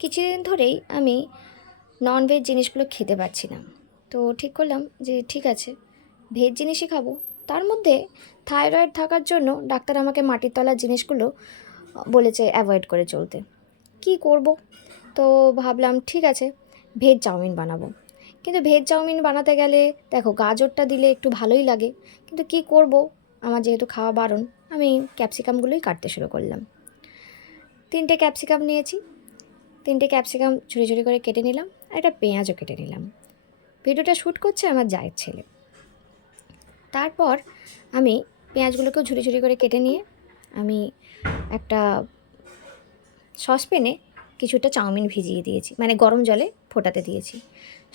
কিছুদিন ধরেই আমি ননভেজ জিনিসগুলো খেতে পারছি না। তো ঠিক করলাম যে ঠিক আছে, ভেজ জিনিসই খাবো। তার মধ্যে থাইরয়েড থাকার জন্য ডাক্তার আমাকে মাটির তলার জিনিসগুলো বলেছে অ্যাভয়েড করে চলতে। কি করব? তো ভাবলাম ঠিক আছে, ভেজ চাউমিন বানাবো। কিন্তু ভেজ চাউমিন বানাতে গেলে দেখো, গাজরটা দিলে একটু ভালোই লাগে, কিন্তু কি করব, আমার যেহেতু খাওয়া বারণ, আমি ক্যাপসিকামগুলোই কাটতে শুরু করলাম। 3টে ক্যাপসিকাম নিয়েছি। 3টে ক্যাপসিকাম ঝুড়ি ঝুড়ি করে কেটে নিলাম, আর একটা পেঁয়াজও কেটে নিলাম। ভিডিওটা শ্যুট করছে আমার জায়ের ছেলে। তারপর আমি পেঁয়াজগুলোকেও ঝুড়ি ঝুড়ি করে কেটে নিয়ে আমি একটা সসপ্যানে কিছুটা চাউমিন ভিজিয়ে দিয়েছি, মানে গরম জলে ফোটাতে দিয়েছি।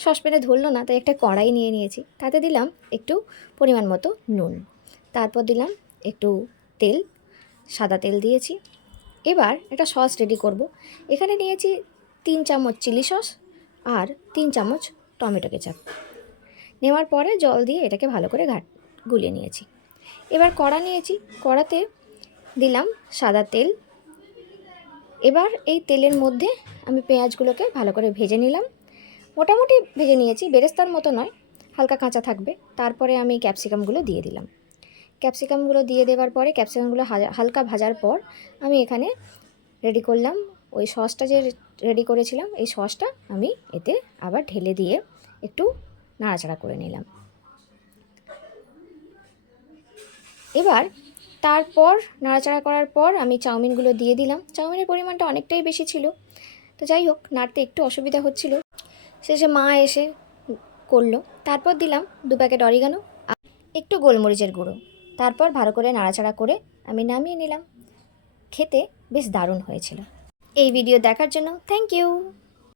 সসপ্যানে ধরলো না, তাই একটা কড়াই নিয়ে নিয়েছি। তাতে দিলাম একটু পরিমাণ মতো নুন, তারপর দিলাম একটু তেল, সাদা তেল দিয়েছি। এবার একটা সস রেডি করব। এখানে নিয়েছি 3 চামচ চিলি সস আর 3 চামচ টমেটো কেচাপ। নেওয়ার পরে জল দিয়ে এটাকে ভালো করে গুলিয়ে নিয়েছি। এবার কড়া নিয়েছি, কড়াতে দিলাম সাদা তেল। এবার এই তেলের মধ্যে আমি পেঁয়াজগুলোকে ভালো করে ভেজে নিলাম। মোটামুটি ভেজে নিয়েছি, বেরেস্তার মতো নয়, হালকা কাঁচা থাকবে। তারপরে আমি ক্যাপসিকামগুলো দিয়ে দিলাম। ক্যাপসিকামগুলো দিয়ে দেওয়ার পরে ক্যাপসিকামগুলো হালকা ভাজার পর আমি এখানে রেডি করলাম ওই সসটা, যে রেডি করেছিলাম এই সসটা আমি এতে আবার ঢেলে দিয়ে একটু নাড়াচাড়া করে নিলাম। এবার তারপর নাড়াচাড়া করার পর আমি চাউমিনগুলো দিয়ে দিলাম। চাউমিনের পরিমাণটা অনেকটাই বেশি ছিল, তো যাই হোক, নাড়তে একটু অসুবিধা হচ্ছিল। শেষে মা এসে করলো। তারপর দিলাম 2 প্যাকেট অরিগানো, একটু গোলমরিচের গুঁড়ো। তারপর ভালো করে নাড়াচাড়া করে আমি নামিয়ে নিলাম। খেতে বেশ দারুণ হয়েছিল। এই ভিডিও দেখার জন্য থ্যাংক ইউ।